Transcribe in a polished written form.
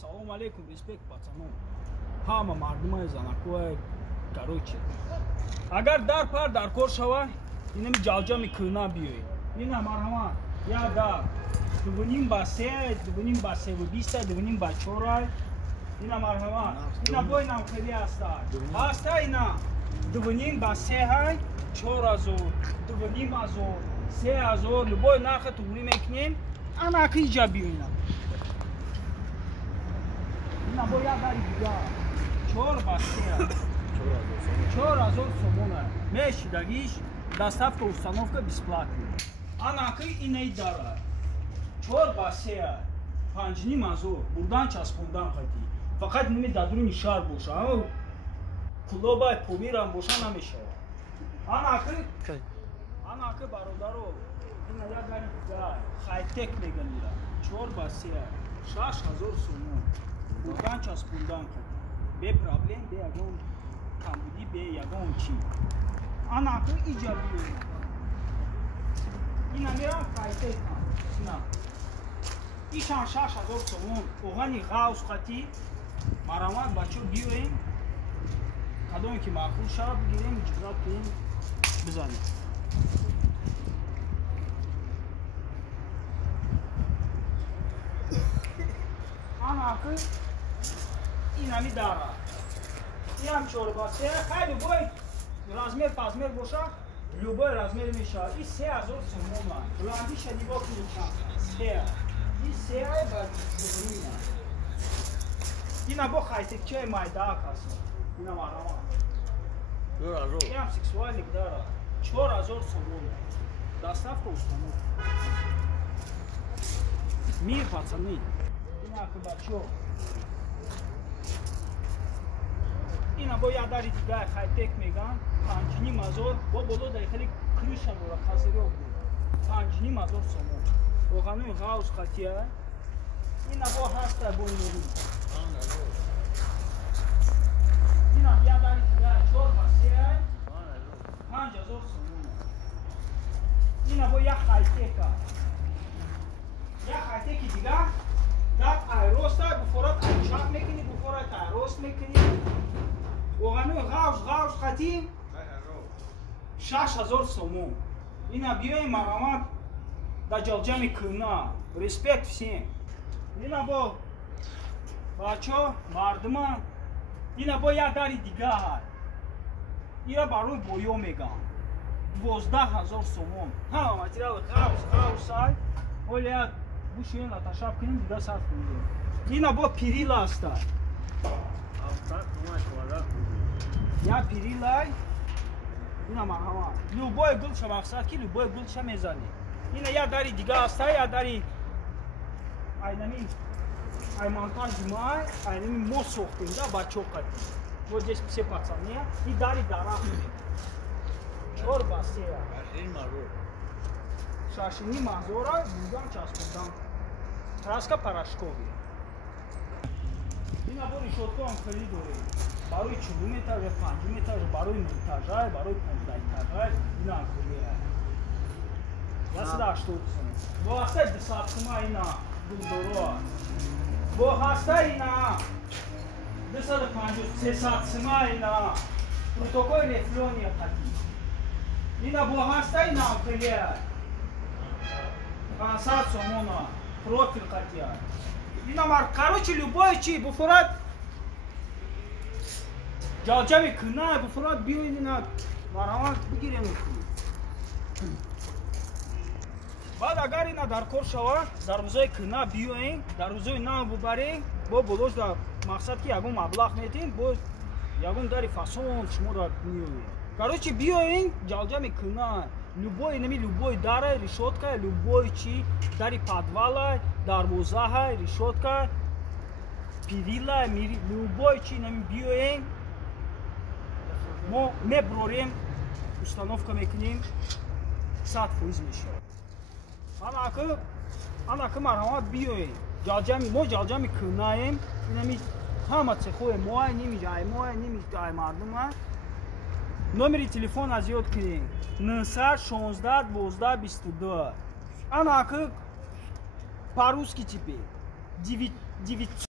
Салом алейкум, респект, пацанов. Ҳама мардумаи занакои короче. Агар дар пар дар кор шава, инами ҷалҷами кӯна биёед. Ина марҳамат. Я дар. Дувуним ба 3, дувуним ба 320, дувуним ба 4. Ина марҳамат. Ина бой нам хели аста. Аста ина. Дувуним ба 3, 4000, дувуним азор, 3000, любой нарха тугури мекунем. Ана ки иҷа биёина. Ина бо як дари дига. 4 ба 3. 4000 сомон. Мешидагиш, доставка установка бесплатная. Ана ки инай дара. 4 ба 3. 5500 бурдан часпондан хати. Фақат ними дадруни шаҳр боша. Кулоба помирам боша намешава. Ана ки бародаро. Ина як дари дига. Хайтек меганира. 4 ба 3. 6000 сомон. Бурдан часпондан хати. Бе проблем, бе ягон камбуди, бе ягон чи. Ана ки иҷа биёна. Ина мерам хайтек ҳам. Ина. Ишан 6000 сомон. Оҳани ғавз хати. Марамат бачо биёем. Кадоме ки маъқул шава бигирем, иҷозат кунем бизанем. Ана ки инами дара. Инам 4 ба 3. Хай любой размер пазмер боша, любой размер мешавад. И 3000 сомон. Бландиша нигоҳ кунед чанд. 3. И 3 ба 2. Ина бо хайтекчаи майдаак аст. Ина марҳамат. Инам сексуалик дара. 4000 сомон. Доставка установка. Мир, пацаны. Ина ки бачо. Ина бо як дари дигаи хайтек меган. 5500 бо боло дахили крыша дора, хазирок буд. 5500 сомон. Оғанои ғавз хатия. Ина бо ҳаста бо нурӣ. Ина як дари дигаи 4 ба 3. 5000 сомон. Ина бо як хайтека. Як хайтеки дига. Дар айроста буфорат айчак мекунӣ, буфорат айрост мекунӣ. Оғанои ғавз хати 6000 сомон. Ина биёем марҳамат да ҷалҷами кӯна. Респект всем. Ина бо бачо мардума. Ина бо як дари дига ҳай. Ира барои боё мегам. 12000 сомон. Ҳама материали ғавз ҳай. Оли як бушоен латашаб кунем, дига сарф кунем. Ина бо пирил аста. Я пирилай. Ина марҳамат. Любой гулша мақсад ки любой гулша мезани. Ина як дари дига аста, як дари айнами аймонтаж май, айнами мо сохтем да бачо қати. Вот здесь все пацаны. И дари дарахт. 4 ба 3. Шашини мазора бурдан часпондан. Краска порошкови. Ина бо решотка ҳам хеле дорем. Барои 4 метр, 5 метр, барои монтажа, барои 15 этажа, ина ҳам хеле ҳай. 180 сомон. Бо ҳаста 200 сомон ина гулдоро. Бо ҳаста ина 250, 300 сомон ина протокол рефлёния хати. Ина бо ҳаста ина ҳам хеле ҳай. 500 сомон профил хати ҳай. Ина мар короче любой чи буфурат ҷалҷами кӯна буфурат биёед ина марҳамат бигирем. баъд агар ина дар кор шава дарвозаи кӯна биёем, дарвозаи нав бубарем, бо болош дар мақсад ки ягон маблағ метем, бо ягон дари фасон шуморо биёем. Короче биёем ҷалҷами кӯна. Любой нами любой дара, решетка, любой чи, дари подвала, дарвоза, решетка, пирила, любой чи нами биёем. Мо меброрем, установка мекунем, 100% мешавад. Ана ки марҳамат биёем. Мо ҷалҷами кӯнаем. Инами ҳама цехои моа, ними ҷай моа, ними ҷай мардума. Номери телефон аз ёд кунем. 916 12 22. Ана ки по-русски типи 900